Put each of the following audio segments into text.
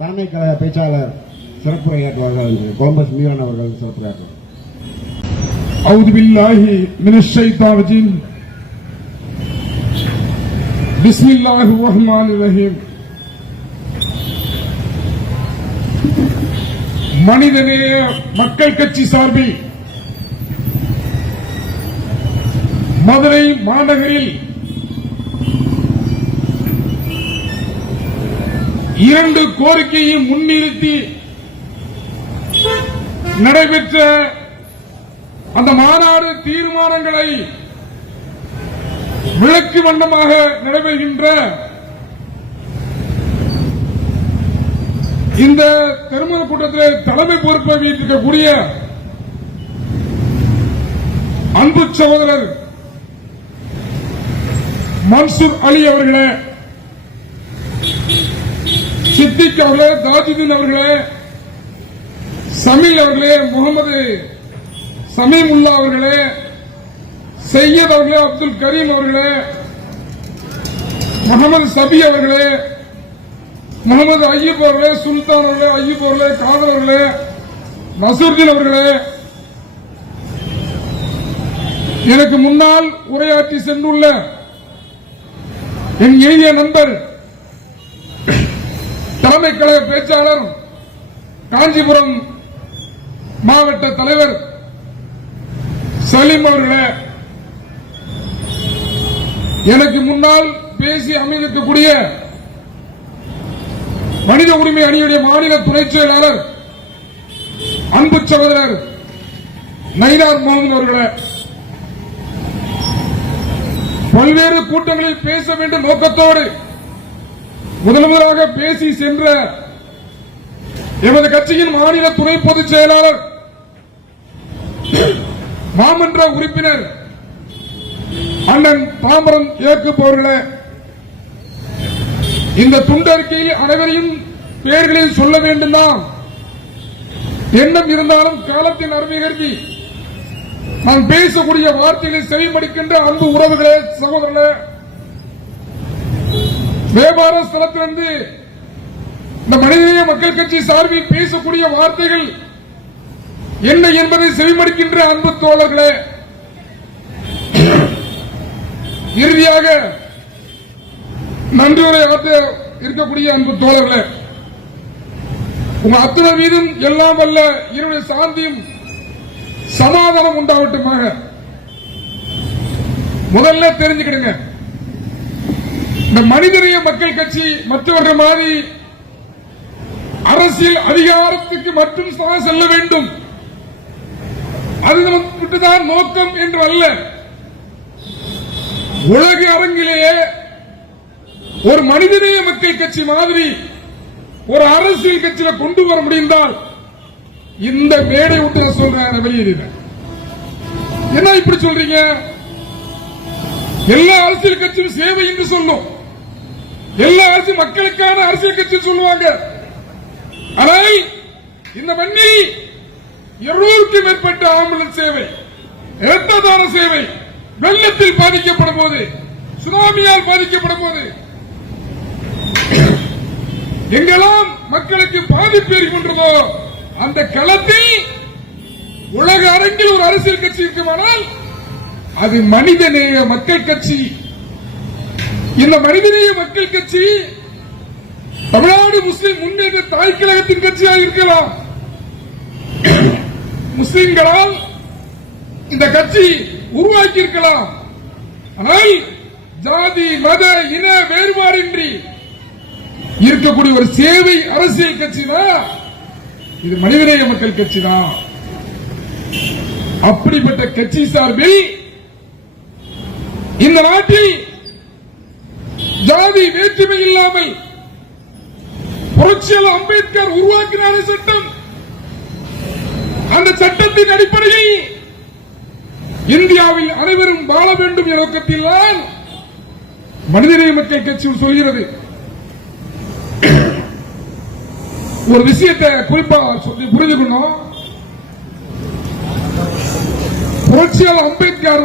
தலைமை கழக பேச்சாளர் சிறப்புரையாற்றுவார்கள். கொலம்பஸ் மீரான் அவர்கள் சிறப்புரையாற்றுவார். அவுது பில்லாஹி மினஷ் ஷைத்தானிர் ரஜீம். பிஸ்மில்லாஹிர் ரஹ்மானிர் ரஹீம். மனிதநேய மக்கள் கட்சி சார்பில் மதுரை மாநகரில் 2 கோரிக்கையை முன்னிறுத்தி நடைபெற்ற அந்த மாநாடு தீர்மானங்களை விளக்கு வண்ணமாக நடைபெறுகின்ற இந்த திருமண கூட்டத்தில் தலைமை பொறுப்பை வைத்திருக்கக்கூடிய அன்பு சகோதரர் மன்சூர் அலி அவர்களே, சித்திக் அவர்களே, தாஜுதீன் அவர்களே, சமீல் அவர்களே, முகமது சமீமுல்லா அவர்களே, சையத் அவர்களே, அப்துல் கரீம் அவர்களே, முகமது சபி அவர்களே, முகமது ஐயூப் அவர்களே, சுல்தான் அவர்களே, ஐயூப் அவர்களே, காதர் அவர்களே, நசருதீன் அவர்களே, எனக்கு முன்னால் உரையாற்றி சென்றுள்ள என் எளிய நண்பர் தலைமை கழக பேச்சாளர் காஞ்சிபுரம் மாவட்ட தலைவர் சலீம் அவர்களே, எனக்கு முன்னால் பேசி அமைந்திருக்கக்கூடிய மனித உரிமை அணியுடைய மாநில துணை செயலாளர் அன்பு சகோதரர் நயினார் முகமது அவர்களே, பல்வேறு கூட்டங்களில் பேச வேண்டும் நோக்கத்தோடு முதலாக பேசி சென்ற எமது கட்சியின் மாநில துணை பொதுச் செயலாளர் மாமன்ற உறுப்பினர் அண்ணன் தாம்பரம் ஏக்குப் அவர்களே, இந்த துண்டறிக்கையில் அனைவரையும் பெயர்களில் சொல்ல வேண்டும் தான் எண்ணம் இருந்தாலும் காலத்தின் அருமை கருதி நான் பேசக்கூடிய வார்த்தைகளை செவிமடுக்கின்ற அன்பு உறவுகளே, சகோதரர்களே, வியாபார ஸ்தலத்திலிருந்து இந்த மனிதநேய மக்கள் கட்சி சார்பில் பேசக்கூடிய வார்த்தைகள் என்ன என்பதை செவிமடுக்கின்ற அன்பு தோழர்களே, இறுதியாக நன்றியுரை ஆற்ற இருக்கக்கூடிய அன்பு தோழர்களே, உங்க அத்தனை மீதும் எல்லாம் வல்ல இவருடைய சாந்தியும் சமாதானம் உண்டாகட்டுமாக. முதல்ல தெரிஞ்சுக்கிடுங்க, இந்த மனிதநேய மக்கள் கட்சி மற்றவர்கள் மாதிரி அரசியல் அதிகாரத்துக்கு மட்டும் செல்ல வேண்டும், அது நமக்குதான் நோக்கம் என்று அல்ல. உலக அரங்கிலேயே ஒரு மனிதநேய மக்கள் கட்சி மாதிரி ஒரு அரசியல் கட்சியில கொண்டு வர முடிந்தால் இந்த மேடை விட்டு நான் சொல்றேன், வெளியேறேன். என்ன இப்படி சொல்றீங்க? எல்லா அரசியல் கட்சியும் சேவை என்று சொல்லும், எல்லா அரசியல் மக்களுக்கான அரசியல் கட்சி சொல்லுவாங்க. ஆனால் இந்த மண்ணில் 200க்கும் மேற்பட்ட ஆம்புலன்ஸ் சேவை, இரத்த தான சேவை, வெள்ளத்தில் பாதிக்கப்படும் போது, சுனாமியால் பாதிக்கப்படும் போது, எங்கெல்லாம் மக்களுக்கு பாதிப்பு ஏற்படுகிறதோ அந்த களத்தில் உலக அரங்கில் ஒரு அரசியல் கட்சி இருக்குமானால் அது மனிதநேய மக்கள் கட்சி. இந்த மனிதநேய மக்கள் கட்சி தமிழ்நாடு முஸ்லிம் முன்னேற்ற தாய் கழகத்தின் கட்சியாக இருக்கலாம். முஸ்லிம்களால் இந்த கட்சி உருவாக்கி இருக்கலாம். ஆனால் ஜாதி மத இன வேறுபாடின்றி இருக்கக்கூடிய ஒரு சேவை அரசியல் கட்சி தான் இது மனிதநேய மக்கள் கட்சி தான். அப்படிப்பட்ட கட்சி சார்பில் இந்த நாட்டில் ஜாதி வேற்றுமை இல்லாமல் புரட்சியாளர் அம்பேத்கர் உருவாக்கினார் சட்டம். அந்த சட்டத்தின் அடிப்படையில் இந்தியாவில் அனைவரும் வாழ வேண்டும் என்ற நோக்கத்தில் மனிதநேய மக்கள் கட்சி சொல்கிறது. ஒரு விஷயத்தை குறிப்பா சொல்லி புரிஞ்சுக்கணும். புரட்சியாளர் அம்பேத்கர்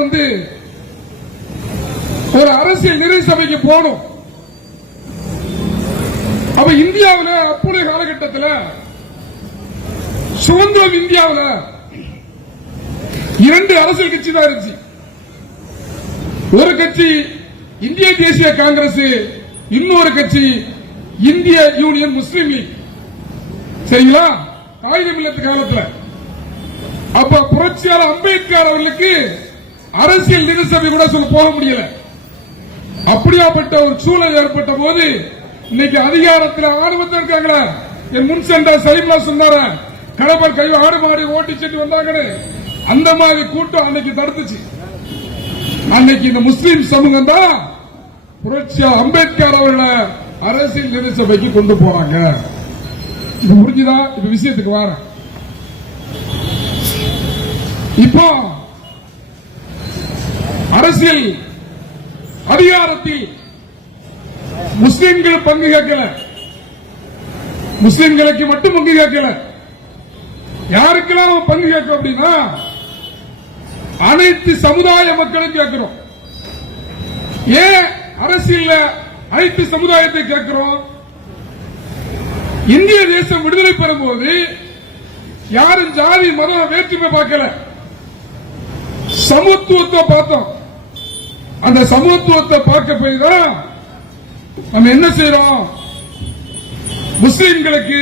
ஒரு அரசியல் நிறை சபைக்கு போகணும். அப்ப இந்தியாவில் அப்போதைய காலகட்டத்தில் சுதந்திர இந்தியாவில் 2 அரசியல் கட்சி தான் இருந்துச்சு. ஒரு கட்சி இந்திய தேசிய காங்கிரஸ், இன்னொரு கட்சி இந்திய யூனியன் முஸ்லீம் லீக். சரிங்களா? காகிதம் இல்லத்து காலத்தில் அப்ப புரட்சியாளர் அம்பேத்கர் அவர்களுக்கு அரசியல் நிதிசபை கூட போக முடியல. அப்படியாப்பட்ட ஒரு சூழல் ஏற்பட்ட போது இன்னைக்கு அதிகாரத்தில் ஆர்வத்தில் இருக்காங்களா? என் முன் சென்ற சைம்லா சொன்னார கடவுள் கை ஆடு மாடி ஓட்டி சென்று வந்தாங்க. அந்த மாதிரி கூட்டம் அன்னைக்கு தடுத்துச்சு. அன்னைக்கு இந்த முஸ்லீம் சமூகம் தான் புரட்சியாளர் அம்பேத்கர் அவர்களை அரசியல் நிதிசபைக்கு கொண்டு போறாங்க. இது புரிஞ்சுதா? இப்ப விஷயத்துக்கு வர இப்போ அரசியல் அதிகாரத்தில் முஸ்லிம்கள் பங்கு கேட்கல. முஸ்லிம்களுக்கு மட்டும் பங்கு கேட்கல. யாருக்கெல்லாம் பங்கு கேட்கும் அப்படின்னா அனைத்து சமுதாய மக்களும் கேட்கிறோம். ஏன் அரசியல் அனைத்து சமுதாயத்தை கேட்கிறோம்? இந்திய தேசம் விடுதலை பெறும்போது யாரும் ஜாதி மத வேற்றுமை பார்க்கல, சமத்துவத்தை பார்த்தோம். அந்த சமத்துவத்தை பார்க்க போய் தான் நம்ம என்ன செய்யறோம்? முஸ்லிம்களுக்கு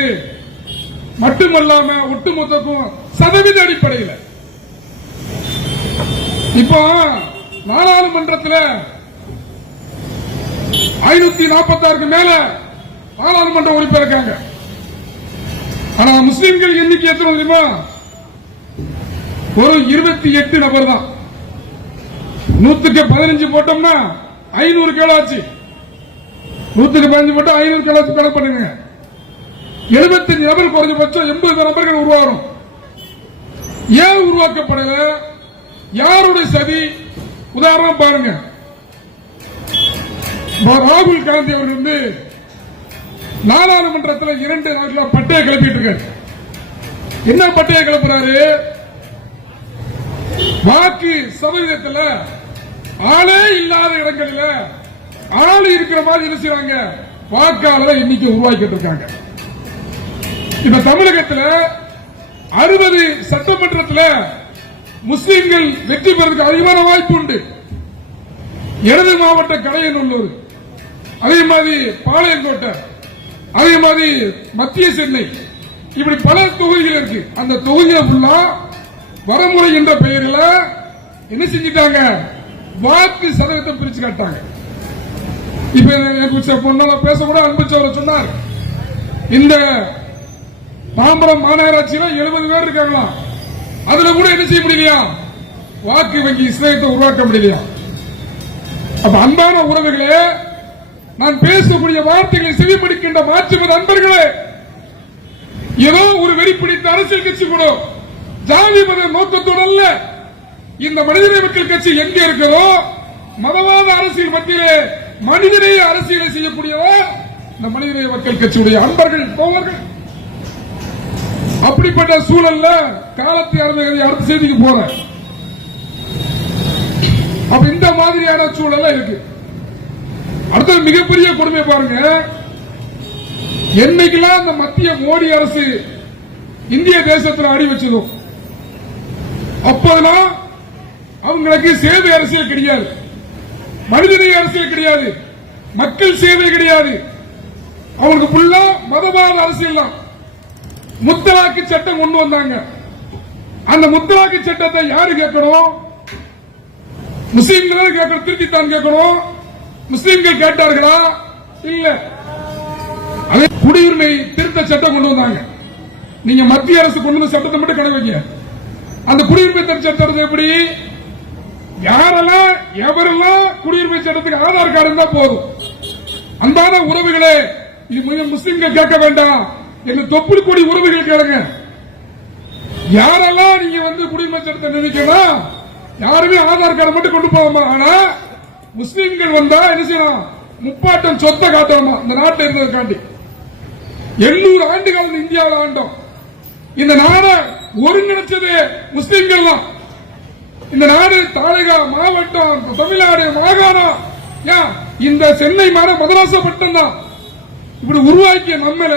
மட்டுமல்லாம ஒட்டுமொத்தக்கும் சதவீத அடிப்படையில் இப்போ நாடாளுமன்றத்தில் 546க்கு மேல நாடாளுமன்ற உறுப்பினர் இருக்காங்க. ஆனா முஸ்லிம்கள் எண்ணிக்கை எத்தனை தெரியுமா? ஒரு 28 நபர் தான். 100க்கு 15 போட்டோம்னா 500 கிலோ ஆச்சு. 100க்கு 15 போட்டா 500 கிலோ கணக்கு பண்ணுங்க. 75 நபர் குறைஞ்சபட்சம் 80 நபர்கள் உருவாகும். ஏன் உருவாக்கப்படல? யாருடைய சதி? உதாரணம் பாருங்க. ராகுல் காந்தி அவர் வந்து நாடாளுமன்றத்தில் 2 நாட்கள் பட்டையை கிளப்பிட்டு இருக்காரு. என்ன பட்டையை கிளப்புறாரு? வாக்கு சதவீதத்தில் ஆளே இல்லாத இடங்களில் ஆளு இருக்கிற மாதிரி என்ன செய்றாங்க? வாக்காளர் எண்ணிக்கை உருவாக்கிட்டு இருக்காங்க. இப்ப தமிழகத்தில் 60 சட்டமன்றத்தில் முஸ்லிம்கள் வெற்றி பெறதுக்கு அதிகமான வாய்ப்பு உண்டு. எனது மாவட்டம் கடையநல்லூர், அதே மாதிரி பாளையங்கோட்டை, அதே மாதிரி மத்திய சென்னை, இப்படி பல தொகுதிகள் இருக்கு. அந்த தொகுதியில் ஃபுல்லா வரமுறை என்ற பெயரில் என்ன செஞ்சிட்டாங்க? வாக்கு சதவீதம் பிரிச்சு காட்டாங்க. இப்ப பொண்ணால பேசக்கூட அன்புச்சவர் சொன்னார், இந்த தாம்பரம் மாநகராட்சியில் 70 பேர் இருக்காங்களா, அதுல கூட என்ன செய்ய முடியலையா? வாக்கு வங்கி இஸ்லாத்தை உருவாக்க முடியலையா? அப்ப அன்பான உறவுகளே, நான் பேசக்கூடிய வார்த்தைகளை செவிமடுக்கின்ற மாற்றுமத அன்பர்களே, ஏதோ ஒரு வெறிப்பிடித்த அரசியல் கட்சி கூட ஜாதி மத நோக்கத்தோடு அல்ல. இந்த மனிதநேய மக்கள் கட்சி எங்க இருக்கிறதோ, மதவாத அரசியல் மத்தியிலே மனிதநேய அரசியலை செய்யக்கூடியவர் இந்த மனிதநேய மக்கள் கட்சியுடைய அன்பர்கள், தோழர்கள். அப்படிப்பட்ட சூழல்ல காலத்தை அடுத்த செய்திக்கு போறேன். அப்ப இந்த மாதிரியான சூழல் இருக்கு. அடுத்தது மிகப்பெரிய கொடுமை பாருங்க. என்னைக்கெல்லாம் அந்த மத்திய மோடி அரசு இந்திய தேசத்தில் அடி வச்சதும் அப்போதெல்லாம் அவங்களுக்கு சேவை அரசியல் கிடையாது, மனிதநேய அரசியல் கிடையாது, மக்கள் சேவை கிடையாது. அவங்களுக்கு ஃபுல்லா மதவாத அரசியல் தான். முத்தலாக்கு சட்டம் கொண்டு வந்தாங்க. அந்த முத்தலாக்கு சட்டத்தை யாரு கேட்கணும்? முஸ்லீம்கள் கேட்கணும், திருத்தித்தான் கேட்கணும். முஸ்லீம்கள் கேட்டார்களா? இல்ல. அதே குடியுரிமை திருத்த சட்டம் கொண்டு வந்தாங்க. நீங்க மத்திய அரசு கொண்டு வந்த சட்டத்தை மட்டும் கடை வைங்க. அந்த குடியுரிமை திருத்த சட்டத்தை எப்படி? யாரெல்லாம் எவரெல்லாம் குடியுரிமை சட்டத்துக்கு ஆதார் கார்டு இருந்தா போதும். அன்பான உறவுகளே, இது முஸ்லீம்கள் கேட்க வேண்டாம், என்ன தொப்புள் கொடி உறவுகள் கேளுங்க. யாரெல்லாம் நீங்க வந்து குடியுரிமை சட்டத்தை நினைக்கணும், யாருமே ஆதார் கார்டு மட்டும் கொண்டு போவோமா? ஆனா முஸ்லீம்கள் வந்தா என்ன செய்யலாம்? முப்பாட்டம் சொத்தை காட்டணுமா இந்த நாட்டில் இருந்ததுக்காண்டி. 800 ஆண்டுகள் இந்தியாவில் ஆண்டோம். இந்த நாடை ஒருங்கிணைச்சது முஸ்லீம்கள் தான். இந்த நாடு தாலகா மாவட்டம், தமிழ்நாடு மாகாணம், இந்த சென்னை மதராசப்பட்டம் தான். இப்படி உருவாக்கிய நம்மள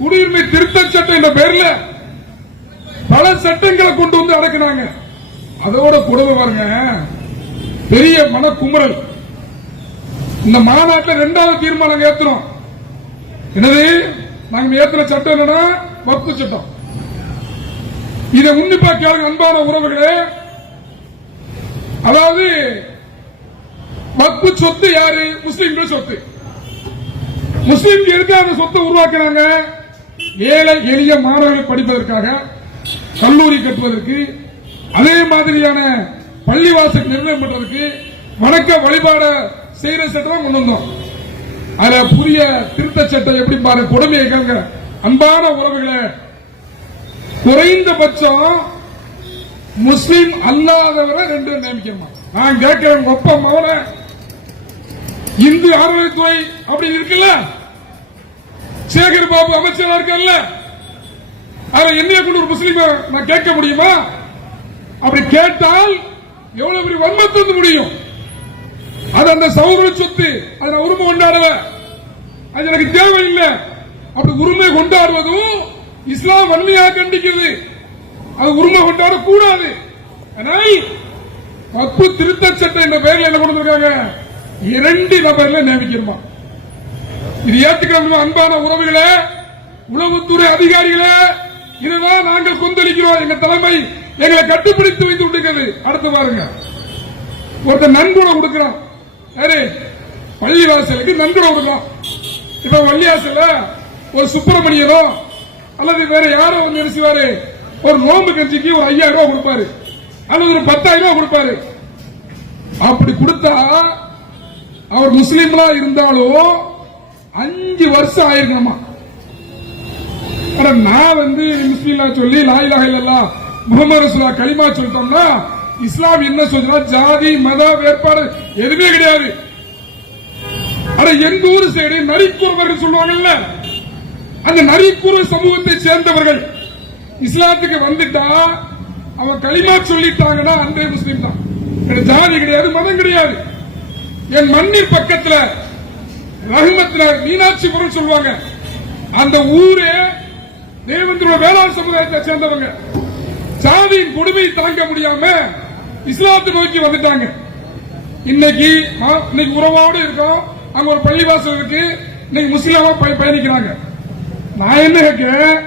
குடியுரிமை திருத்த சட்டம் என்ற பேர்ல பல சட்டங்களை கொண்டு வந்து அடக்குனாங்க. அதோட கொடுமை பாருங்க, பெரிய மனக்குமுறல். இந்த மாநாட்டில் 2வது தீர்மானம் ஏத்துறோம். என்னது, நாங்க ஏத்துற சட்டம் என்னன்னா வக்ஃப் சட்டம். இதை உன்னிப்பா கேளுங்க அன்பான உறவுகளே. அதாவது வக்ஃப் சொத்து யாரு? முஸ்லிம்கள் சொத்து. முஸ்லிம்கள் எதுக்கு அந்த சொத்தை உருவாக்குறாங்க? ஏழை எளிய மாணவர்கள் படிப்பதற்காக, கல்லூரி கட்டுவதற்கு, அதே மாதிரியான பள்ளிவாசல் நிர்ணயம் பண்றதுக்கு, வணக்க வழிபாட செய்யற சட்டம் கொண்டு வந்தோம். அதுல புதிய திருத்த சட்டம் எப்படி பாருங்க, கொடுமையை கேளுங்க அன்பான உறவுகளை. குறைந்தபட்சம் முஸ்லிம் அல்லாதவரை 2 நியமிக்கணுமா? நான் கேட்கிறேன், ஒப்ப மகன இந்து அறநிலைத்துறை அப்படி இருக்குல்ல, சேகர் பாபு அமைச்சரா இருக்கல்ல, அதுல என்னைய கொண்டு ஒரு முஸ்லீம் நான் கேட்க முடியுமா? அப்படி கேட்டால் எவ்வளவு பெரிய வன்மத்தை வந்து முடியும். அது அந்த சமூக சொத்து, அதை நான் உரிமை கொண்டாடல, அது எனக்கு தேவையில்லை. அப்படி உரிமை கொண்டாடுவதும் இஸ்லாம் வன்மையாக கண்டிக்கிறது. அது உரிமை கொண்டாட கூடாது. ஆனால் வக்ஃப் திருத்த சட்டம் என்ற பெயரில் என்ன கொண்டு வந்திருக்காங்க? 2 நபர்களை நியமிக்கணுமா? இது ஏற்றுக்கிற அன்பான உறவுகளே, உளவுத்துறை அதிகாரிகளே, இதுதான் நாங்கள் கொந்தளிக்கிறோம். எங்க தலைமை எங்களை கட்டுப்பிடித்து வைத்து விட்டுக்கிறது. அடுத்து பாருங்க, ஒருத்தர் நன்கொடை கொடுக்கிறான். பள்ளிவாசலுக்கு நன்கொடை கொடுக்கலாம். இப்ப பள்ளிவாசல ஒரு சுப்பிரமணியனோ அல்லது வேற யாரோ வந்து நினைச்சுவாரு, ஒரு நோம்பு கஞ்சிக்கு ஒரு 5000 ரூபாய் கொடுப்பாரு, அல்லது ஒரு 10000 ரூபாய் கொடுப்பாரு. அப்படி கொடுத்தா அவர் முஸ்லீம்களா இருந்தாலும் 5 வருஷம் ஆயிருக்கணுமா? நான் வந்து முஸ்லீம்லா சொல்லி லா இலாஹ இல்லல்லாஹ் முஹம்மது ரசூலுல்லாஹ் கலிமா சொல்லிட்டோம்னா இஸ்லாம் என்ன சொல்றா? ஜாதி மத வேறுபாடு எதுவுமே கிடையாது. எங்க ஊர் சைடு நரிக்குறவர்கள் சொல்லுவாங்கல்ல, அந்த நரிக்குற சமூகத்தை சேர்ந்தவர்கள் இஸ்லாத்துக்கு வந்துட்டா அவன் களிமா சொல்லிட்டாங்கன்னா அன்றே முஸ்லீம் தான். ஜாதி கிடையாது, மதம் கிடையாது. என் மண்ணின் பக்கத்துல ரஹ்மத்ல மீனாட்சிபுரம் சொல்லுவாங்க. அந்த ஊரே தேவந்திர வேளாண் சமுதாயத்தை சேர்ந்தவங்க. ஜாதியின் கொடுமை தாங்க முடியாம இஸ்லாத்தை நோக்கி வந்துட்டாங்க. இன்னைக்கு உறவோடு இருக்கோம். அங்க ஒரு பள்ளிவாசல் இருக்கு, இன்னைக்கு முஸ்லீமா பயணிக்கிறாங்க. நான் என்ன கேட்கிறேன்,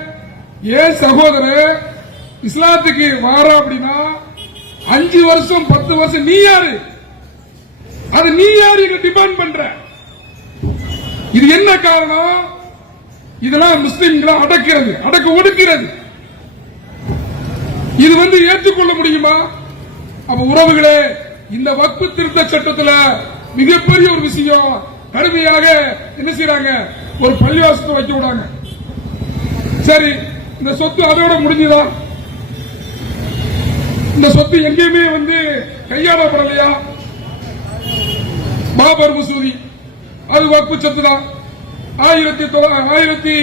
ஏன் சகோதரர் இஸ்லாத்துக்கு வாரா அப்படின்னா 5 வருஷம் 10 வருஷம் நீ யாரு? அது நீ யாரு டிமாண்ட் பண்ற? இது என்ன காரணம்? இதெல்லாம் முஸ்லிம்களை அடக்கிறது, அடக்க ஒடுக்கிறது. இது வந்து ஏற்றுக்கொள்ள முடியுமா? அப்ப உறவுகளே, இந்த வக்ஃப் திருத்த சட்டத்தில் மிகப்பெரிய ஒரு விஷயம், கடுமையாக என்ன செய்யறாங்க? ஒரு பள்ளிவாசத்தை வைக்க விடாங்க. சரி, இந்த சொத்து அதோட முடிஞ்சுதா? இந்த சொத்து எங்கேயுமே வந்து கையாளப்படலையா? பாபர் மசூதி அது வக்ஃப் சொத்து தான். 1950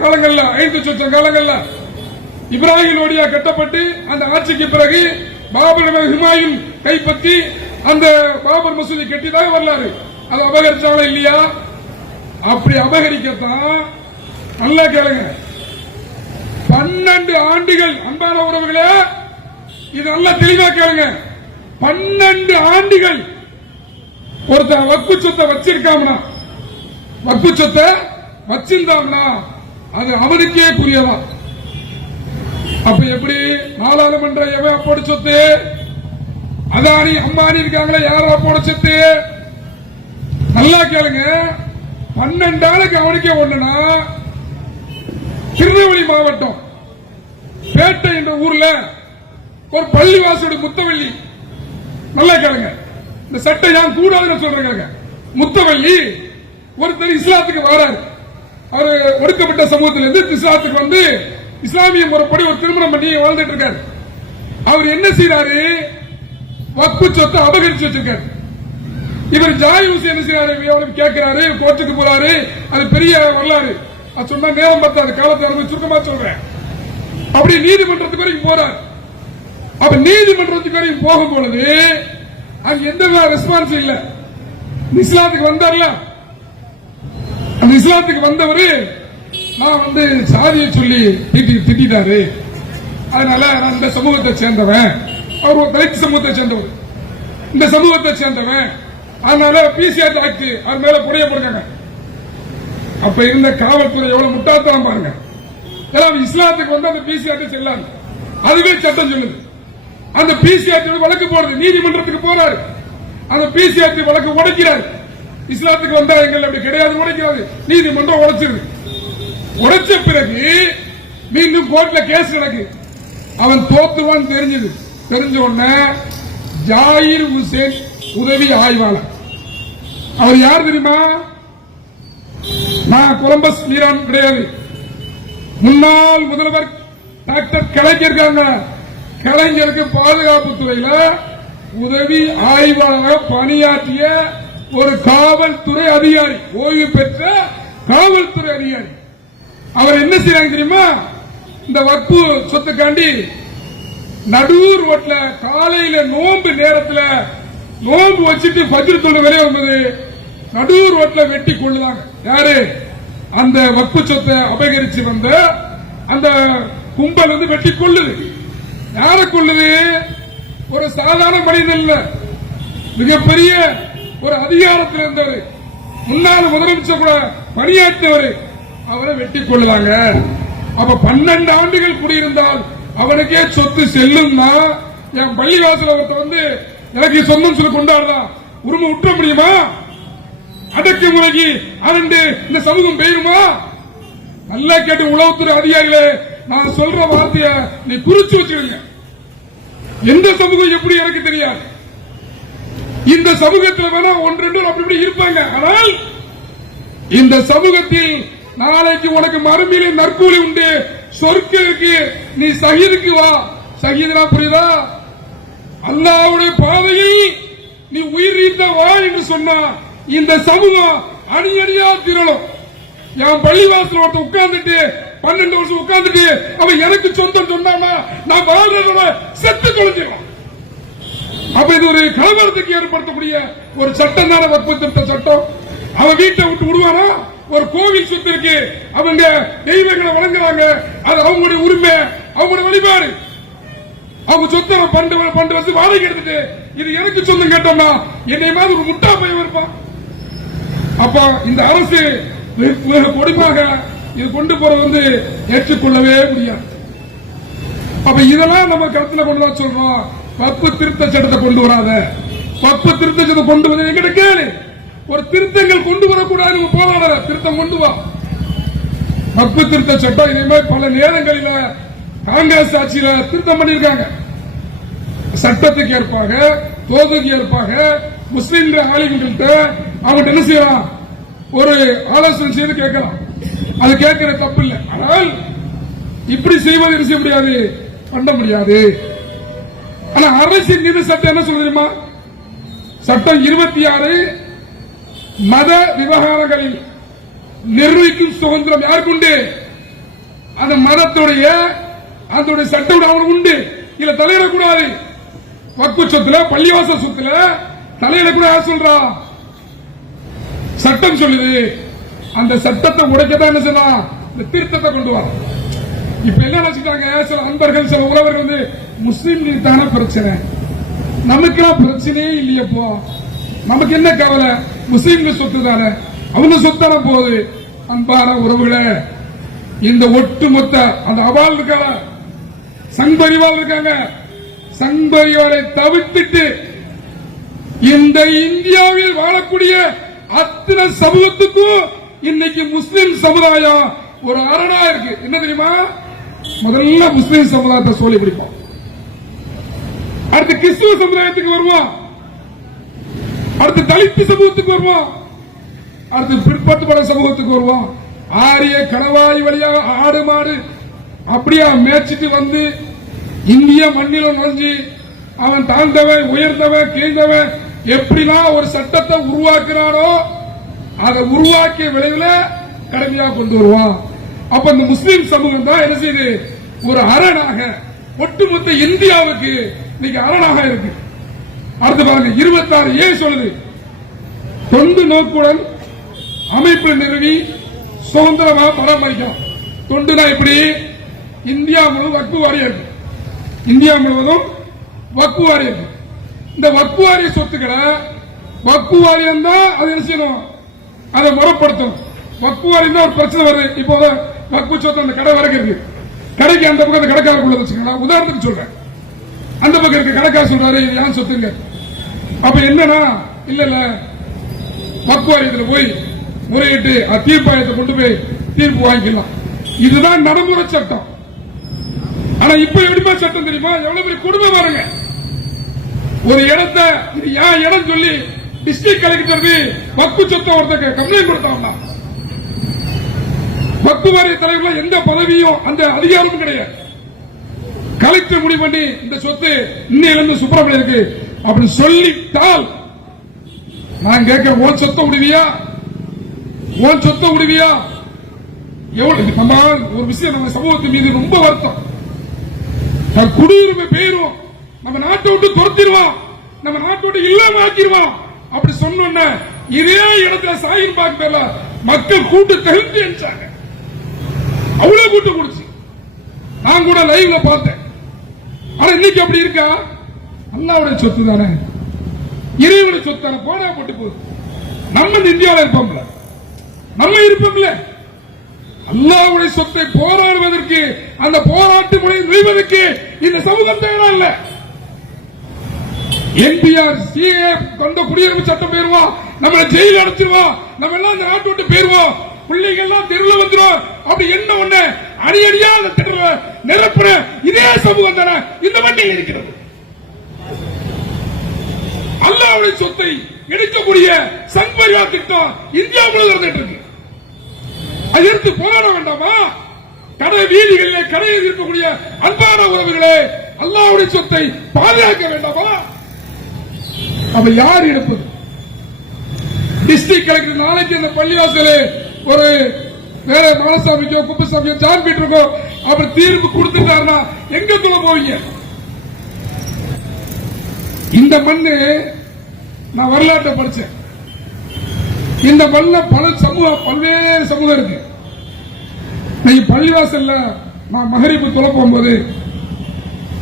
காலங்கள்ல 5 சொச்சம் காலங்கள்ல இப்ராஹிம் லோடியா கட்டப்பட்டு அந்த ஆட்சிக்கு பிறகு பாபர் ஹுமாயூன் கைப்பற்றி அந்த பாபர் மசூதி கட்டிதான் வரலாறு. அது அபகரிச்சாலும் இல்லையா? அப்படி அபகரிக்கத்தான். நல்லா கேளுங்க, 12 ஆண்டுகள் அன்பான உறவுகளே, இது நல்லா தெளிவா கேளுங்க. 12 ஆண்டுகள் ஒருத்தர் வக்ஃப் சொத்தை வச்சிருக்காமனா, வக்ஃப் சொத்தை வச்சிருந்தாங்கன்னா அது அவனுக்கே புரியலாம். அப்ப எப்படி நாடாளுமன்ற எவன் அப்போட சொத்து? அதானி அம்பானி இருக்காங்களே, யாரோ அப்போட சொத்து? நல்லா கேளுங்க, 12 ஆளுக்கு அவனுக்கே ஒண்ணுனா, திருநெல்வேலி மாவட்டம் பேட்டை என்ற ஊர்ல ஒரு பள்ளிவாசோட முத்தவள்ளி. நல்லா கேளுங்க, இந்த சட்டை நான் கூடாதுன்னு சொல்றேங்க. முத்தவள்ளி ஒருத்தர் இஸ்லாத்துக்கு வராரு. அவர் ஒடுக்கப்பட்ட சமூகத்திலிருந்து இஸ்லாத்துக்கு வந்து இஸ்லாமிய முறைப்படி ஒரு திருமணம் பண்ணி வாழ்ந்துட்டு இருக்காரு. அவர் என்ன செய்யறாரு? வக்ஃப் சொத்தை அபகரிச்சு வச்சிருக்காரு. இவர் ஜாய் ஹுசேன் என்ன செய்யறாரு? கேட்கிறாரு, கோர்ட்டுக்கு போறாரு. அது பெரிய வரலாறு, அது சொன்னா நேரம் பார்த்தாது, காலத்தை சுருக்கமா சொல்றேன். அப்படி நீதிமன்றத்துக்கு வரைக்கும் போறார். அப்ப நீதிமன்றத்துக்கு வரைக்கும் போகும் பொழுது அங்க எந்த ரெஸ்பான்ஸ் இல்ல. இந்த இஸ்லாத்துக்கு வந்தார்ல, அந்த இஸ்லாத்துக்கு வந்தவரு நான் வந்து சாதியை சொல்லி திட்டாரு, அதனால நான் இந்த சமூகத்தை சேர்ந்தவன், அவர் ஒரு தலித் சமூகத்தை சேர்ந்தவர், இந்த சமூகத்தை சேர்ந்தவன், அதனால பிசிஆர் ஆக்ட் அது மேல புரிய போடுறாங்க. அப்ப இருந்த காவல்துறை எவ்வளவு முட்டாள்தனம் பாருங்க. இஸ்லாத்துக்கு வந்து அந்த பிசிஆர் செல்லாது, அதுவே சட்டம் சொல்லுது. அந்த பிசிஆர் வழக்கு போடுது, நீதிமன்றத்துக்கு போறாரு, அந்த பிசிஆர் வழக்கு உடைக்கிறார். இஸ்லாத்துக்கு வந்தா எங்கள் அப்படி கிடையாது, உடைக்கிறாரு, நீதிமன்றம் உடைச்சிருது. உடைச்ச பிறகு மீண்டும் கோர்ட்ல கேஸ் நடக்கு. அவன் தோத்துவான் தெரிஞ்சது. தெரிஞ்ச உடனே ஜாகிர் ஹுசேன் உதவி ஆய்வாளர், அவர் யார் தெரியுமா? நான் கொலம்பஸ் மீரான் கிடையாது, முன்னாள் முதல்வர் டாக்டர் கலைஞர் இருக்காங்க. கலைஞருக்கு பாதுகாப்பு துறையில உதவி ஆய்வாளராக பணியாற்றிய ஒரு காவல்துறை அதிகாரி, ஓய்வு பெற்ற காவல்துறை அதிகாரி. அவர் என்ன செய்யறாங்க தெரியுமா? இந்த வக்பு சொத்துக்காண்டி நடூர் ரோட்ல காலையில நோன்பு நேரத்தில் நோன்பு வச்சுட்டு பஜ்ர் தொழுகை வெளியே வந்தது, நடூர் ரோட்ல வெட்டி கொள்ளுதாங்க. யாரு? அந்த வக்பு சொத்தை அபகரிச்சு வந்த அந்த கும்பல் வந்து வெட்டி கொள்ளுது. யார கொள்ளுது? ஒரு சாதாரண மனிதன் இல்ல, மிகப்பெரிய ஒரு அதிகாரத்தில் இருந்தவர், முன்னாள் முதலமைச்சர் கூட பணியாற்றியவர், அவரை வெட்டி கொள்ளுதாங்க. அப்ப 12 ஆண்டுகள் குடியிருந்தால் அவனுக்கே சொத்து செல்லும்னா, என் பள்ளிவாசல ஒருத்த வந்து எனக்கு சொந்தம் சொல்லி கொண்டாடுதான் உரிமை விட்டுற முடியுமா? அடக்குமுறைக்கு அரண்டு இந்த சமூகம் பெயருமா? நல்லா கேட்டு உளவுத்துறை அதிகாரிகளே, நான் சொல்ற வார்த்தைய நீ குறிச்சு வச்சுடுங்க. எந்த சமூகம் எப்படி எனக்கு தெரியாது. இந்த சமூகத்தில் வேணா ஒன்று ரெண்டு அப்படி இப்படி இருப்பாங்க. ஆனால் இந்த சமூகத்தில் நாளைக்கு உனக்கு மறுமையிலே நற்கூலி உண்டு, சொர்க்கம் இருக்கு, நீ ஷஹீதுக்கு வா. ஷஹீதுனா புரியுதா? அல்லாஹ்வுடைய பாதையில் நீ உயிர் நீத்த வா என்று சொன்னா இந்த சமூகம் அணி அணியா திரளும். என் பள்ளிவாசல் ஒருத்த உட்கார்ந்துட்டு 12 வருஷம் உட்கார்ந்துட்டு அவன் எனக்கு சொந்தம் சொன்னான்னா நான் வாழ்றத செத்து தொலைஞ்சிடும். அப்ப இது ஒரு கலவரத்துக்கு ஏற்படுத்தக்கூடிய ஒரு சட்டம் தானே வக்பு திருத்த சட்டம். அவன் வீட்டை விட்டு விடுவானா? ஒரு கோவில் சொத்து இருக்கு, அவங்க தெய்வங்களை வழங்குறாங்க, அது அவங்களுடைய உரிமை, அவங்களுடைய வழிபாடு. அவங்க சொத்தை 12 வருஷம் வாடகை எடுத்துட்டு இது எனக்கு சொந்தம் கேட்டோம்னா என்னை மாதிரி ஒரு முட்டா பையன் இருப்பான். அப்ப இந்த அரசு கொடிமாக இது கொண்டு போறது வந்து ஏற்றுக்கொள்ளவே முடியாது. அப்ப இதெல்லாம் நம்ம கருத்துல கொண்டுதான் சொல்றோம். வக்பு திருத்த சட்டத்தை கொண்டு வராத, வக்பு திருத்த சட்டத்தை கொண்டு வந்து எங்கிட்ட கேளு. ஒரு திருத்தங்கள் கொண்டு வரக்கூடாது, போராட திருத்தம் கொண்டு வா. வக்பு திருத்த சட்டம் இனிமே பல நேரங்களில் காங்கிரஸ் ஆட்சியில திருத்தம் பண்ணிருக்காங்க. சட்டத்துக்கு ஏற்பாக, தோதுக்கு ஏற்பாக முஸ்லிம் ஆலிம்கள்ட்ட அவங்க என்ன செய்யலாம்? ஒரு ஆலோசனை செய்து கேட்கலாம். அது கேட்கிற தப்பு இல்லை. ஆனால் இப்படி செய்வது என்ன செய்ய முடியாது, பண்ண முடியாது. ஆனா அரசின் நிதி சட்டம் என்ன சொல்ல தெரியுமா? சட்டம் 26 மத விவகாரங்களில் நிர்வகிக்கும் சுதந்திரம் யாருக்கு உண்டு? அந்த மதத்துடைய அதோட சட்டம் அவனுக்கு உண்டு. இல்ல தலையிடக்கூடாது. வக்பு சொத்துல, பள்ளிவாச சொத்துல தலையிடக்கூடாது. யார் சொல்றா? சட்டம் சொல்லுது. அந்த சட்டத்தை உடைக்கதான் என்ன செய்யலாம்? இந்த திருத்தத்தை கொண்டு வர. இப்ப என்ன நினைச்சிட்டாங்க சில நண்பர்கள், சில உறவர்கள் வந்து முஸ்லீம் தானே பிரச்சனை, நமக்கெல்லாம் பிரச்சனையே இல்லையப்போ, நமக்கு என்ன கவலை, முஸ்லீம்கள் சொத்து தானே, அவங்க சொத்தான போகுது. அன்பான உறவுகளே, இந்த ஒட்டுமொத்த அந்த அவால் இருக்காங்க, சங்பரிவால் இருக்காங்க, சங்பரிவாலை தவிர்த்துட்டு இந்த இந்தியாவில் வாழக்கூடிய அத்தனை சமூகத்துக்கும் இன்னைக்கு முஸ்லிம் சமுதாயம் ஒரு அரணா இருக்கு. என்ன தெரியுமா? முதல்ல முஸ்லிம் சமுதாயத்தை சொல்லி பிடிப்போம், அடுத்து கிறிஸ்துவ சமுதாயத்துக்கு வருவோம், அடுத்து தலித் சமூகத்துக்கு வருவோம், அடுத்து பிற்படுத்தப்பட்ட சமூகத்துக்கு வருவோம். ஆரிய கணவாய் வழியாக ஆடு மாடு அப்படியா மேய்ச்சிட்டு வந்து இந்திய மண்ணில நுழைஞ்சு அவன் தாழ்ந்தவன் உயர்ந்தவன் கீழ்ந்தவன் எப்படிலாம் ஒரு சட்டத்தை உருவாக்கினானோ அதை உருவாக்கிய விளைவில் கடுமையாக கொண்டு வருவான். அப்ப இந்த முஸ்லீம் சமூகம் தான் என்ன செய்யுது? ஒரு அரணாக ஒட்டுமொத்த இந்தியாவுக்கு இன்னைக்கு அரணாக இருக்கு. அடுத்து பாருங்க 26 சொல்லுது, தொண்டு நோக்குடன் அமைப்பு நிறுவி சுதந்திரமாக பராமரிக்கலாம். தொண்டுனா எப்படி? இந்தியா முழுவதும் வக்ஃபு வாரியம் இருக்கு. இந்தியா முழுவதும் வக்ஃபு வாரியம் இருக்கு. இந்த வக்ஃபு வாரிய சொத்துக்களை வக்ஃபு வாரியம் தான் அது என்ன செய்யணும், அதை முறைப்படுத்தணும். வக்ஃபு வாரியம் தான் ஒரு பிரச்சனை வருது. இப்போ வக்ஃபு சொத்து அந்த கடை வரைக்கும் இருக்கு. கடைக்கு அந்த பக்கம் அந்த கடைக்காரக்குள்ள வச்சுக்கலாம். உதாரணத்துக்கு சொல்றேன், அந்த பக்கம் இருக்க கடைக்காரர் சொல்றாரு இது ஏன் சொத்துங்க. அப்ப என்னன்னா, இல்ல இல்ல வக்ஃபு வாரியத்தில் போய் முறையிட்டு தீர்ப்பாயத்தை கொண்டு போய் தீர்ப்பு வாங்கிக்கலாம். இதுதான் நடைமுறை சட்டம். ஆனா இப்ப எடுப்பா சட்டம் தெரியுமா? எவ்வளவு பெரிய குடும்பம் பாருங்க. ஒரு இடத்தை இது ஏன் இடம் சொல்லி டிஸ்ட்ரிக்ட் கலெக்டருக்கு வக்ஃபு சொத்தை ஒருத்தருக்கு கம்ப்ளைண்ட் கொடுத்தாங்க. வக்ஃபு வாரிய தலைவர்கள் எந்த பதவியும் அந்த அதிகாரமும் கிடையாது. கலெக்டர் முடிவு பண்ணி இந்த சொத்து இன்னையிலிருந்து சுப்பிரமணியருக்கு அப்படி சொல்லிட்டால் நான் கேட்க, ஓன் சொத்தை விடுவியா? ஓன் சொத்தை விடுவியா? எவ்வளவு நம்ம ஒரு விஷயம் நம்ம சமூகத்தின் மீது ரொம்ப வருத்தம். குடியுரிமை பெயரும் நம்ம நாட்டை விட்டு துரத்திடுவோம், நம்ம நாட்டை விட்டு இல்லாம ஆக்கிடுவோம் அப்படி சொன்ன இதே இடத்துல சாயின் பார்க்கல மக்கள் கூட்டு தகுதி அடிச்சாங்க. அவ்வளவு கூட்டு குடிச்சு நான் கூட லைவ்ல பார்த்தேன். ஆனா இன்னைக்கு அப்படி இருக்கா? அல்லாவுடைய சொத்து தானே, இறைவனுடைய சொத்து தானே, போனா போட்டு போகுது. நம்ம இந்தியாவில் இருப்போம்ல, நம்ம இருப்போம்ல. அல்லாஹ்வுடைய சொத்தை போராடுவதற்கு, அந்த போராட்ட முறையை நுழைவதற்கு இந்த சமூகம் தயாரா இல்ல. என்பிஆர் சிஏ கொண்ட குடியுரிமை சட்டம் போயிருவோம், நம்ம ஜெயில அடைச்சிருவோம், நம்ம எல்லாம் இந்த நாட்டு விட்டு போயிருவோம், பிள்ளைகள் எல்லாம் தெருவில் வந்துடும். அப்படி என்ன ஒண்ணு அடியடியா அந்த தெருவை நிரப்புற இதே சமூகம் தானே இந்த வண்டியில் இருக்கிறது. அல்லாஹ்வுடைய சொத்தை எடுக்கக்கூடிய சங்பரியா திட்டம் இந்தியா முழுவதும் நடந்துட்டு இருக்கு. அதை எடுத்து போராட வேண்டாமா? கடை வீதிகளில் கடையில் இருக்கக்கூடிய அன்பான உறவுகளே, அல்லாஹ்வுடைய சொத்தை பாதுகாக்க வேண்டாமா? அப்ப யார் எடுப்பது? டிஸ்ட்ரிக்ட் கலெக்டர் நாளைக்கு அந்த பள்ளிவாசலே ஒரு வேற மாலசாமிக்கோ குப்பசாமியோ ஜான் பீட்டருக்கோ அப்படி தீர்ப்பு கொடுத்துட்டாருன்னா எங்க சொல்ல போவீங்க? இந்த மண்ணு நான் வரலாற்றை படிச்சேன். இந்த மண்ணில் பல சமூகம், பல்வேறு சமூகம் இருக்கு. நீங்க பள்ளிவாசல்ல நான் மகரிப்பு தொலை போகும்போது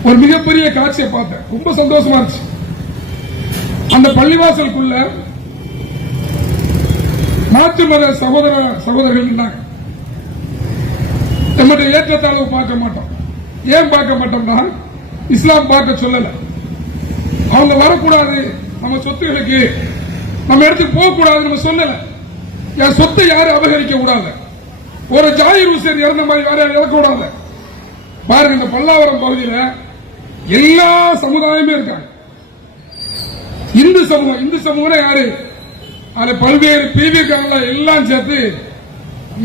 ஒரு மிகப்பெரிய காட்சியை பார்த்தேன். ரொம்ப சந்தோஷமா இருந்துச்சு. அந்த பள்ளிவாசலுக்குள்ள மாற்று மத சகோதரர்கள் இருந்தாங்க. நம்முடைய ஏற்றத்தாழ்வு பார்க்க மாட்டோம். ஏன் பார்க்க மாட்டோம்னா, இஸ்லாம் பார்க்க சொல்லல. அவங்க வரக்கூடாது, நம்ம சொத்துகளுக்கு நம்ம இடத்துக்கு போக கூடாது நம்ம சொல்லல. என் சொத்தை யாரும் அபகரிக்க கூடாது, ஒரு ஜாயிர் ஹுசேன் இறந்த மாதிரி வேற இறக்க கூடாது. பாருங்க, இந்த பல்லாவரம் பகுதியில் எல்லா சமுதாயமே இருக்காங்க. இந்து சமூகம் யாரு? அதுல பல்வேறு பிரிவுகள் எல்லாம் சேர்த்து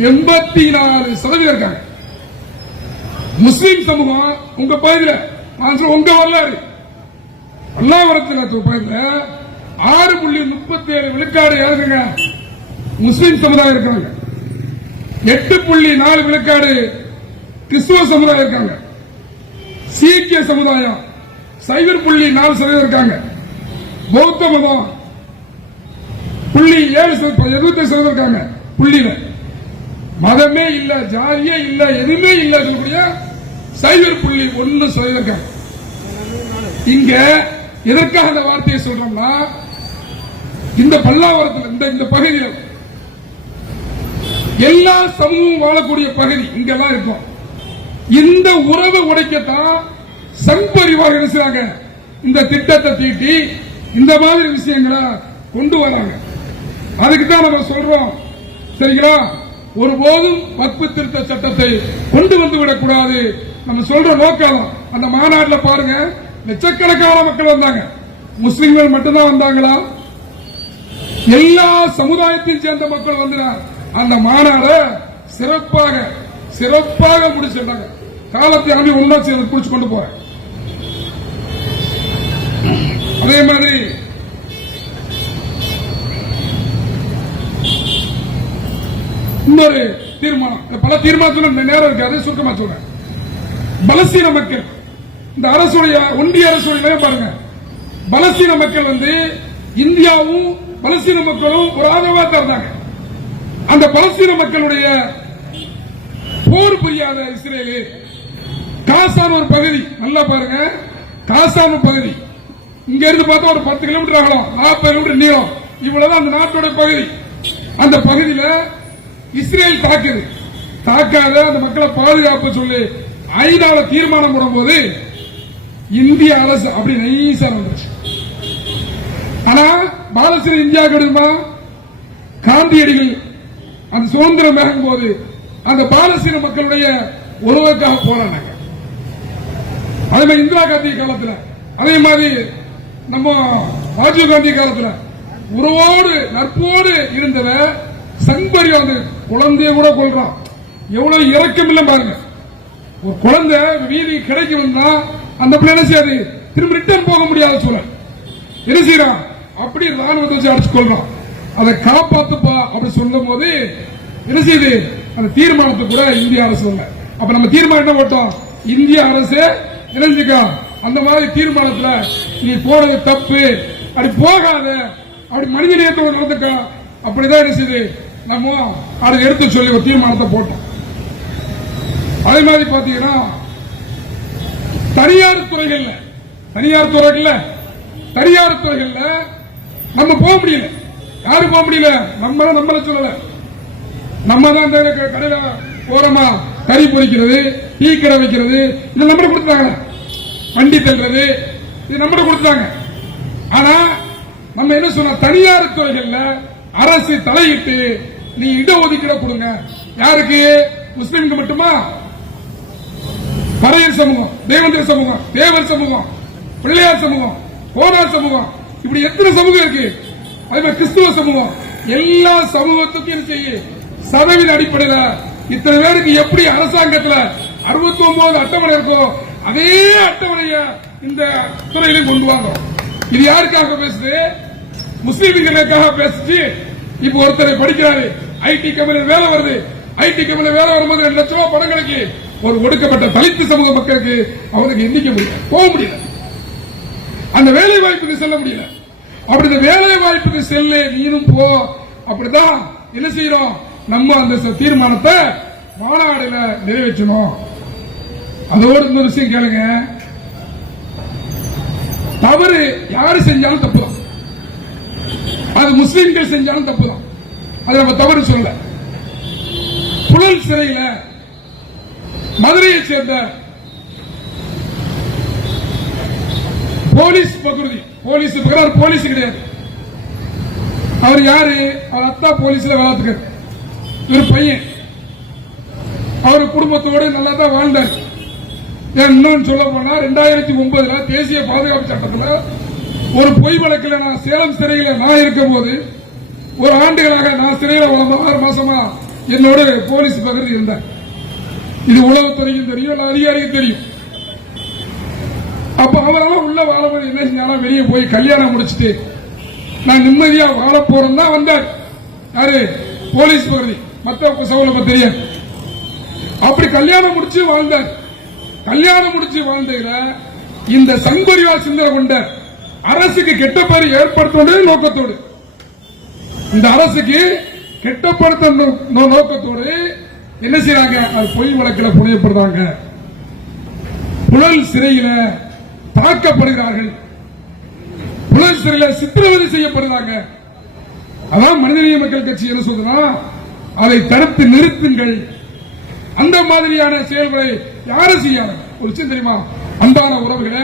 84% இருக்காங்க. முஸ்லீம் சமூகம் உங்க பகுதியில் உங்க வரலாறு பல்லாவரத்தில் பகுதியில் 6.37 விழுக்காடு யாருங்க? முஸ்லீம் சமுதாயம் இருக்காங்க. 8.4 விழுக்காடு கிறிஸ்துவ சமுதாயம் இருக்காங்க. சீக்கிய சமுதாயம் 0.4% இருக்காங்க. பௌத்த மதம் 0.7% இருக்காங்க. புள்ளியில மதமே இல்ல, ஜாதியே இல்ல, எதுவுமே இல்ல சொல்லக்கூடிய 0.1% இருக்காங்க. இங்க எதற்காக அந்த வார்த்தையை சொல்றோம்னா, இந்த பல்லாவரத்தில் இந்த பகுதியில் எல்லா சமூகம் வாழக்கூடிய பகுதி இங்கெல்லாம் இருக்கும். இந்த உறவை உடைக்கத்தான் சங் பரிவார் என்ன இந்த திட்டத்தை தீட்டி இந்த மாதிரி விஷயங்களை கொண்டு வராங்க. அதுக்கு தான் நம்ம சொல்றோம், சரிங்களா? ஒருபோதும் வக்ஃபு திருத்த சட்டத்தை கொண்டு வந்து விடக்கூடாது. நம்ம சொல்ற நோக்கம் அந்த மாநாட்டில் பாருங்க, லட்சக்கணக்கான மக்கள் வந்தாங்க. முஸ்லிம்கள் மட்டும்தான் வந்தாங்களா? எல்லா சமுதாயத்தையும் சேர்ந்த மக்கள் வந்தாங்க. அந்த மாநாடு சிறப்பாக முடிச்சிருந்தாங்க. காலத்தை அனுப்பி ஒன்னா சேர்ந்து குடிச்சு கொண்டு போறேன். அதே மாதிரி இன்னொரு தீர்மானம், பல தீர்மானத்தில் நேரம் இருக்கு, அதை சுருக்கமா சொல்றேன். பலஸ்தீன மக்கள், இந்த அரசுடைய ஒன்றிய அரசுடைய பாருங்க, பலஸ்தீன மக்கள் இந்தியாவும் பலஸ்தீன மக்களும் ஒரு ஆதரவா இருந்தாங்க. அந்த பலஸ்தீன மக்களுடைய போர் புரியாத இஸ்ரேலு காசான ஒரு பகுதி, நல்லா பாருங்க, காசான பகுதி இங்க இருந்து பார்த்தா ஒரு 10 கிலோமீட்டர் அகலம், 40 கிலோமீட்டர் நீளம், இவ்வளவுதான் அந்த நாட்டோட பகுதி. அந்த பகுதியில இஸ்ரேல் தாக்காத அந்த மக்களை பாதுகாப்பு சொல்லி ஐநால தீர்மானம் போடும்போது இந்திய அரசு அப்படி நைசா வந்துச்சு. ஆனா பாலஸ்தீன இந்தியா கடுமா காந்தியடிகள் அந்த சுதந்திரம் வேகும் போது அந்த பாலஸ்தீன மக்களுடைய உறவுக்காக போராடினாங்க. அதே மாதிரி இந்திரா காந்தி காலத்துல, அதே மாதிரி நம்ம ராஜீவ் காந்தி காலத்துல உறவோடு நட்போடு இருந்தவ சங்பரி வந்து குழந்தைய கூட கொள்றான். எவ்வளவு இறக்கம் இல்லை பாருங்க. ஒரு குழந்தை வீதி கிடைக்க வந்தா அந்த பிள்ளை என்ன செய்யாது, திரும்ப ரிட்டர்ன் போக முடியாத சூழல். என்ன செய்யறான், அப்படி ராணுவத்தை வச்சு அடிச்சு கொள்றான். அதை காப்பாத்துப்பா அப்படி சொல்லும் போது என்ன செய்யுது, அந்த தீர்மானத்தை கூட இந்திய அரசு இல்ல. அப்ப நம்ம தீர்மானம் என்ன போட்டோம், இந்திய அரசு இணைஞ்சுக்கா அந்த மாதிரி தீர்மானத்துல நீ போறது தப்பு, அப்படி போகாத, அப்படி மனித நேயத்தோடு நடந்துக்கா, அப்படிதான் என்ன செய்யுது நம்ம அதை எடுத்து சொல்லி ஒரு தீர்மானத்தை போட்டோம். அதே மாதிரி பாத்தீங்கன்னா தனியார் துறைகள்ல நம்ம போக முடியல. யாரு போக முடியல, நம்மள சொல்லல. நம்ம தான் கடையில ஓரமா கறி பொரிக்கிறது, டீ கடை வைக்கிறது, இது நம்மள கொடுத்தாங்க. வண்டி தள்ளுறது இது நம்மள கொடுத்தாங்க. ஆனா நம்ம என்ன சொன்ன, தனியார் துறைகள்ல அரசு தலையிட்டு நீ இடஒதுக்கீடு கொடுங்க. யாருக்கு, முஸ்லிம்க்கு மட்டுமா? பறையர் சமூகம், தேவேந்திர சமூகம், தேவர் சமூகம், பிள்ளையார் சமூகம், கோனார் சமூகம், இப்படி எத்தனை சமூகம் இருக்கு. அதே மாதிரி கிறிஸ்துவ சமூகம், எல்லா சமூகத்துக்கும் செய்ய சதவீத அடிப்படையில் இத்தனை பேருக்கு எப்படி அரசாங்கத்தில் 69 அட்டவணை இருக்கோ அதே அட்டவணைய இந்த துறையிலும் கொண்டு வாங்க. இது யாருக்காக பேசுது, முஸ்லீம்களுக்காக பேசிச்சு. இப்ப ஒருத்தரை படிக்கிறாரு, ஐடி கம்பெனியில் வேலை வருது, ஐடி கம்பெனியில் வேலை வரும்போது 2 லட்சம் ரூபாய் பணங்களுக்கு ஒரு ஒடுக்கப்பட்ட தலித்து சமூக மக்களுக்கு அவனுக்கு எண்ணிக்க முடியல, போக முடியல, அந்த வேலை வாய்ப்புக்கு செல்ல முடியல. அப்படி இந்த வேலை வாய்ப்புக்கு செல்ல நீனும் போ. அப்படிதான் என்ன செய்யறோம், நம்ம அந்த தீர்மானத்தை மாநாடுல நிறைவேற்றணும். அதோடு இந்த விஷயம் கேளுங்க, தவறு யாரு செஞ்சாலும் தப்புதான், அது முஸ்லிம்கள் செஞ்சாலும் தப்புதான், அது நம்ம தவறு சொல்ல. புழல் சிறையில மதுரையை சேர்ந்த போலீஸ் பகுதி, போலீஸ் கிடையாது, அவர் யாரு, அவர் அத்தா போலீஸ்ல வளர்த்துக்காரு. ஒரு பையன், அவர் குடும்பத்தோடு நல்லா தான் வாழ்ந்தார். இன்னொன்னு சொல்ல போனா 2009 தேசிய பாதுகாப்பு சட்டத்தில் ஒரு பொய் வழக்கில் நான் சேலம் சிறையில் நான் இருக்கும் போது ஒரு ஆண்டுகளாக நான் சிறையில் வளர்ந்த 6 மாசமா என்னோட போலீஸ் பகுதி இருந்தார். இது உளவுத்துறைக்கும் தெரியும், அதிகாரிக்கும் தெரியும். அப்ப அவரெல்லாம் உள்ள வாழப்போது என்ன செஞ்சாலும் வெளியே போய் கல்யாணம் முடிச்சுட்டு நான் நிம்மதியா வாழ போறேன் தான் வந்தார். யாரு, போலீஸ் பகுதி, மத்த சகோதரர் தெரியும். அப்படி கல்யாணம் முடிச்சு வாழ்ந்தார். கல்யாணம் முடிச்சு வாழ்ந்ததுல இந்த சங்கரிவால் சிந்தனை கொண்ட அரசுக்கு கெட்ட பேர் ஏற்படுத்த நோக்கத்தோடு, இந்த அரசுக்கு கெட்டப்படுத்த நோக்கத்தோடு என்ன செய்யறாங்க, அது பொய் வழக்கில் புனையப்படுறாங்க. புழல் சிறையில தாக்கப்படுகிறார்கள், புழல் சிறையில சித்திரவதை செய்யப்படுறாங்க. அதான் மனிதநேய மக்கள் கட்சி என்ன சொல்றா, அதை தடுத்து நிறுத்துங்கள். அந்த மாதிரியான செயல்களை யாரும் செய்யாத. ஒரு விஷயம் தெரியுமா, அன்பான உறவுகளே,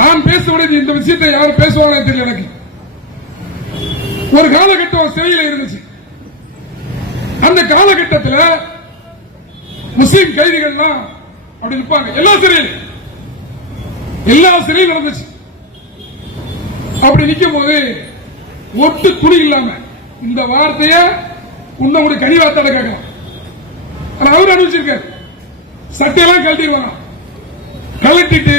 நான் பேசுவது இந்த விஷயத்தை யாரும் பேசுவாங்க தெரியல. எனக்கு ஒரு காலகட்டம் சிறையில் இருந்துச்சு. அந்த காலகட்டத்தில் முஸ்லிம் கைதிகள்லாம் அப்படி இருப்பாங்க. எல்லா சிறையிலும் நடந்துச்சு. அப்படி நிற்கும் போது ஒட்டு துணி இல்லாம இந்த வார்த்தைய உன்னுடைய கனிவார்த்தால கேட்கலாம். அவர் அனுப்பிச்சிருக்காரு. சட்டையெல்லாம் கழட்டிடுவாங்க. கழட்டிட்டு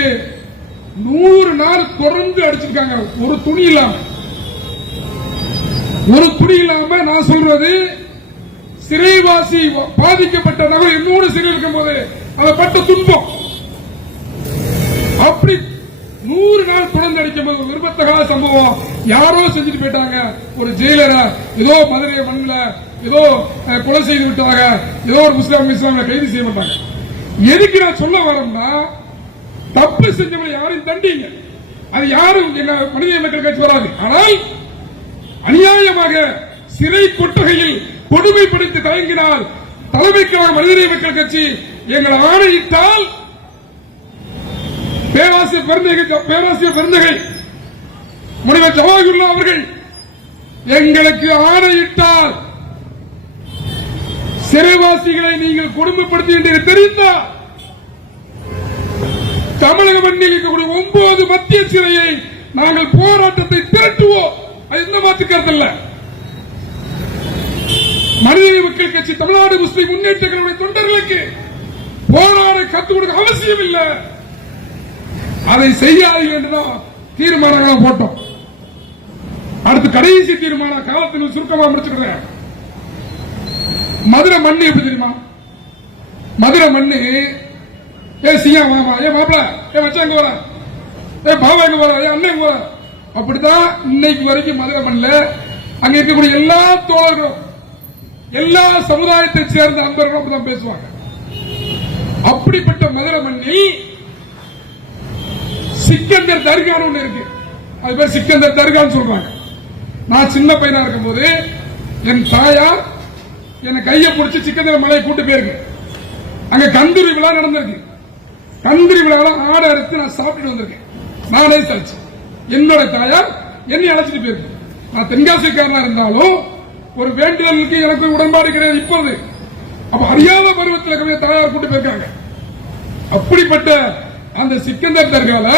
100 நாள் தொடர்ந்து அடிச்சிருக்காங்க. ஒரு துணி இல்லாம நான் சொல்றது சிறைவாசி பாதிக்கப்பட்ட நபர் இன்னொரு சிறையில் இருக்கும் போது அதை பட்ட துன்பம் அப்படி 100 நாள் தொடர்ந்து அடிக்கும் போது விரும்பத்தகாத சம்பவம் யாரோ செஞ்சுட்டு போயிட்டாங்க. ஒரு ஜெயிலரை ஏதோ மதுரை மண்ணில் ஏதோ கொலை செய்து விட்டாங்க, ஏதோ ஒரு இஸ்லாமிய கைது செய்ய மாட்டாங்க. எதுக்கு நான் சொல்ல வரேன்னா, தப்பு செஞ்சவங்களை யாரையும் தண்டிங்க, அது யாரும் மனித மக்கள் கட்சி வராது. ஆனால் அநியாயமாக சிறை கொட்டகையில் கொடுமைப்படுத்தி தயங்கினால் தலைமைக்காக மனித மக்கள் கட்சி எங்களை ஆணையிட்டால், பேராசிரியர் பெருந்தகை முனைவர் ஜவாஹிருல்லா அவர்கள் எங்களுக்கு ஆணையிட்டால் சிறைவாசிகளை நீங்கள் கொடுமைப்படுத்துகின்ற தெரிந்தால் தமிழக மண்ணில் இருக்கக்கூடிய 9 மத்திய சிறையை நாங்கள் போராட்டத்தை திரட்டுவோம். அது எந்த மாற்று கருத்தல்ல. மனித மக்கள் கட்சி தமிழ்நாடு முஸ்லிம் முன்னேற்ற கழக தொண்டர்களுக்கு போராட கற்றுக் கொடுக்க அவசியம் இல்லை. அதை செய்யாதீர்கள் என்றுதான் தீர்மானங்களை போட்டோம். அடுத்து கடைசி தீர்மானம் காலத்தில் சுருக்கமாக முடிச்சுக்கிறேன். மதுரை மண்ணு எப்படி தெரியுமா? மதுரை மண்ணு சியா மாமா, மாப்பிள, மச்சான் எங்க வர, பாபா எங்க வர, அண்ணன் எங்க வர, அப்படித்தான் இன்னைக்கு வரைக்கும் மதுரை மண்ணில் அங்க இருக்கக்கூடிய எல்லா தோழர்களும் எல்லா சமுதாயத்தை சேர்ந்த அன்பர்களும் அப்படிதான் பேசுவாங்க. அப்படிப்பட்ட மதுரை மண்ணில் சிக்கந்தர் தர்கான்னு ஒண்ணு இருக்கு. அது பேர் சிக்கந்தர் தர்கான்னு சொல்றாங்க. நான் சின்ன பையனா இருக்கும் போது என் தாயார் என்னை கையை பிடிச்சி சிக்கந்தர் மலையை கூட்டு போயிருக்கு. அங்க கந்தூரி விழா நடந்திருக்கு. கந்தூரி விழாவில் ஆடை அறுத்து நான் சாப்பிட்டு வந்திருக்கேன். நானே சலிச்சு என்னோட தாயார் என்னை அழைச்சிட்டு போயிருக்கு. நான் தென்காசிக்காரனா இருந்தாலும் ஒரு வேண்டுதலுக்கு எனக்கு உடன்பாடு கிடையாது இப்போது. அப்ப அறியாத பருவத்தில் தாயார் கூட்டு போயிருக்காங்க. அப்படிப்பட்ட அந்த சிக்கந்தர் தர்கால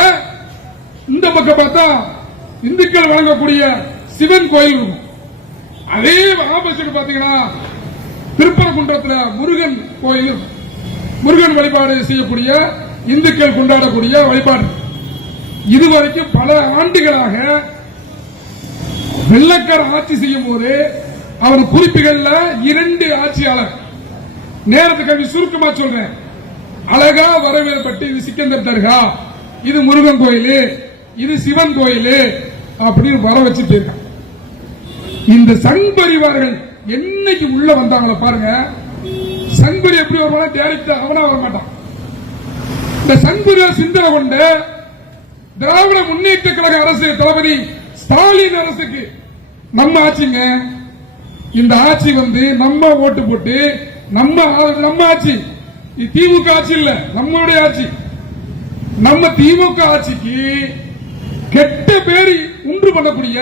இந்த பக்கம் பார்த்தா இந்துக்கள் வழங்கக்கூடிய சிவன் கோயில் இருக்கும். அதே ஆப்போசிட் பாத்தீங்கன்னா திருப்பரங்குன்றத்தில் முருகன் கோயில் இருக்கும். முருகன் வழிபாடு செய்யக்கூடிய இந்துக்கள் கொண்டாடக்கூடிய வழிபாடு. இதுவரைக்கும் பல ஆண்டுகளாக வெள்ளக்கார ஆட்சி செய்யும் போது அவர் குறிப்புகள்ல 2 ஆட்சியாளர் நேரத்துக்கு சுருக்கமா சொல்றேன், அழகா வரவேற்பட்டு இது சிக்கந்தர் தர்கா, இது முருகன் கோயில், இது சிவன் கோயில் அப்படின்னு வர வச்சுட்டு இருக்காங்க. இந்த சங் பரிவார்கள் என்னைக்கு உள்ள வந்தாங்களோ பாருங்க, சங்பரி எப்படி வருவாங்க, டைரக்டா அவனா வர மாட்டான். இந்த சங்பரியா சிந்தனை கொண்ட திராவிட முன்னேற்ற கழக அரசு தளபதி ஸ்டாலின் அரசுக்கு நம்ம ஆட்சிங்க. இந்த ஆட்சி நம்ம ஓட்டு போட்டு நம்ம ஆட்சி, திமுக ஆட்சி இல்ல, நம்மளுடைய ஆட்சி. நம்ம திமுக ஆட்சிக்கு கெட்ட பேரி உண்டு பண்ணக்கூடிய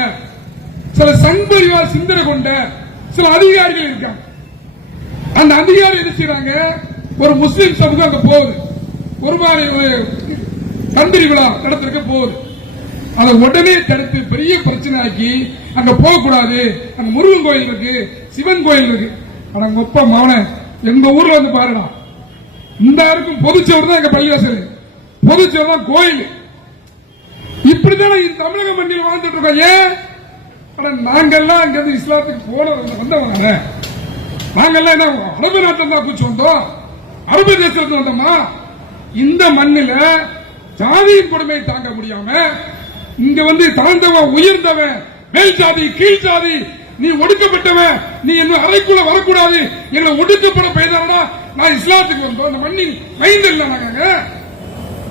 சில சங்பரிவார் சிந்தனை கொண்ட சில அதிகாரிகள் இருக்காங்க. அந்த அதிகாரி என்ன செய்யறாங்க, ஒரு முஸ்லிம் சமூகம் அங்க போகுது, ஒரு மாதிரி தந்திரி விழா நடத்திருக்க போகுது. அதை உடனே தடுத்து பெரிய பிரச்சனை ஆக்கி அங்க போகக்கூடாது, அங்க முருகன் கோயில் இருக்கு, சிவன் கோயில் இருக்கு. ஆனா ஒப்ப மாவன எங்க ஊர்ல வந்து பாருடா, இந்த இருக்கும் பொதுச்சவர் தான் எங்க பள்ளிவாசல், பொதுச்சவர் தான் கோயில். இப்படித்தானே இந்த தமிழக மண்ணில் வாழ்ந்துட்டு இருக்கோம். ஏன் நாங்கெல்லாம் அங்க இருந்து இஸ்லாத்துக்கு போன வந்தவங்க, நாங்கெல்லாம் என்ன அரபு நாட்டில் தான் கூச்சு வந்தோம், அரபு தேசத்துல வந்தோமா? இந்த மண்ணில ஜாதியின் கொடுமை தாங்க முடியாம இங்க தாழ்ந்தவன் உயர்ந்தவன், மேல் ஜாதி கீழ் ஜாதி, நீ ஒடுக்கப்பட்டவன், நீ என்ன அறைக்குள்ள வரக்கூடாது, எங்களை ஒடுக்கப்பட பெய்தானா நான் இஸ்லாத்துக்கு வந்தோம். இந்த மண்ணில் மைந்தல் நாங்க,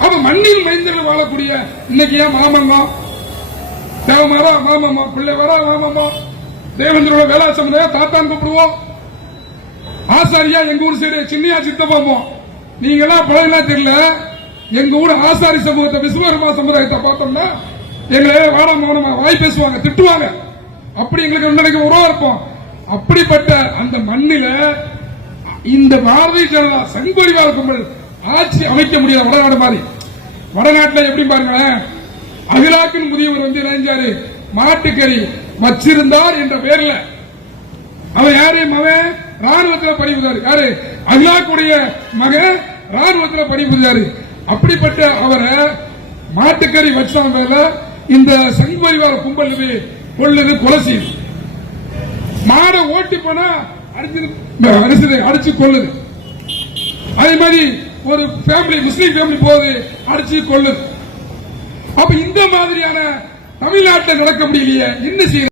அவ மண்ணில் மைந்தல் வாழக்கூடிய இன்னைக்கு ஏன் மாமங்கா தேவமாரா மாமாமா, பிள்ளை வரா மாமாமா, தேவேந்திரோட வேளா சமுதாயம் தாத்தான் கூப்பிடுவோம், ஆசாரியா எங்க ஊர் சைடு சின்னியா சித்தப்பாப்போம். நீங்க எல்லாம் பழகலாம் தெரியல, எங்க ஊர் ஆசாரி சமூகத்தை விஸ்வகர்மா சமுதாயத்தை பார்த்தோம்னா எங்களை வாடா மௌனமா வாய் பேசுவாங்க, திட்டுவாங்க. அப்படி எங்களுக்கு முன்னாடி உறவா இருப்போம். அப்படிப்பட்ட அந்த மண்ணில இந்த பாரதிய ஜனதா சங்பரிவார கும்பல் ஆட்சி அமைக்க முடியாது. வடநாடு மாதிரி, வடநாட்டில் எப்படி பாருங்களேன், அகிலாக்கின் முதியவர் இளைஞாரு மாட்டுக்கறி வச்சிருந்தார் என்ற பேர்ல அவன் யாரு மகன் ராணுவத்தில் பணிபுரிந்தாரு. யாரு? அகிலாக்குடைய மகன் ராணுவத்தில் பணிபுரிந்தாரு. அப்படிப்பட்ட அவரை மாட்டுக்கறி வச்சாங்க மேல இந்த சங்பரிவார கும்பல் கொள்ளுது, கொலை செய்யுது. மாடை ஓட்டி போனா அடிச்சு கொள்ளுது. அதே மாதிரி ஒரு ஃபேமிலி முஸ்லீம் ஃபேமிலி போகுது, அடிச்சு கொள்ளுது. அப்ப இந்த மாதிரியான தமிழ்நாட்டில் நடக்க முடியலையே, என்ன செய்யணும்?